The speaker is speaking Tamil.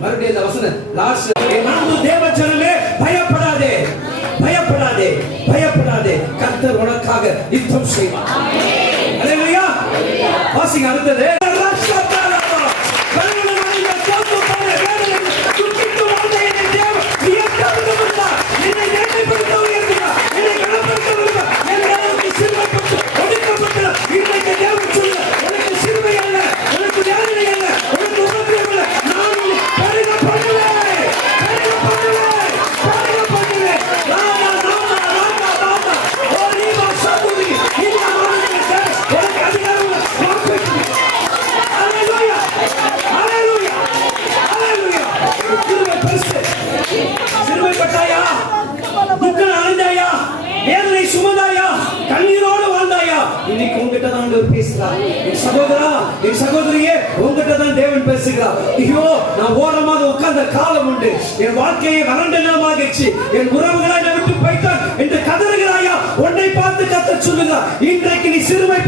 மறுபடியும் இந்த வசனம் லாஸ்ட், என் அன்பு தேவஜனமே பயப்படாதே, பயப்படாதே, பயப்படாதே, கர்த்தர் உனக்காக யுத்தம் செய்வார். அல்லேலூயா. வாசிங்க அடுத்தது. சகோதரா, என் சகோதரியே, உங்ககிட்ட தான் தேவன் பேசுகிறார். ஐயோ, நான் ஓரமாக உட்கார்ந்த காலம் உண்டு, என் வாழ்க்கையை வறண்ட நிலமாகிடுச்சு, என் உறவுகளை விட்டு போய்த்தான் என்று கதறுகிறாயா? உன்னை பார்த்து கர்த்தர் சொல்லுகிறார், இன்றைக்கு நீ சிறுமை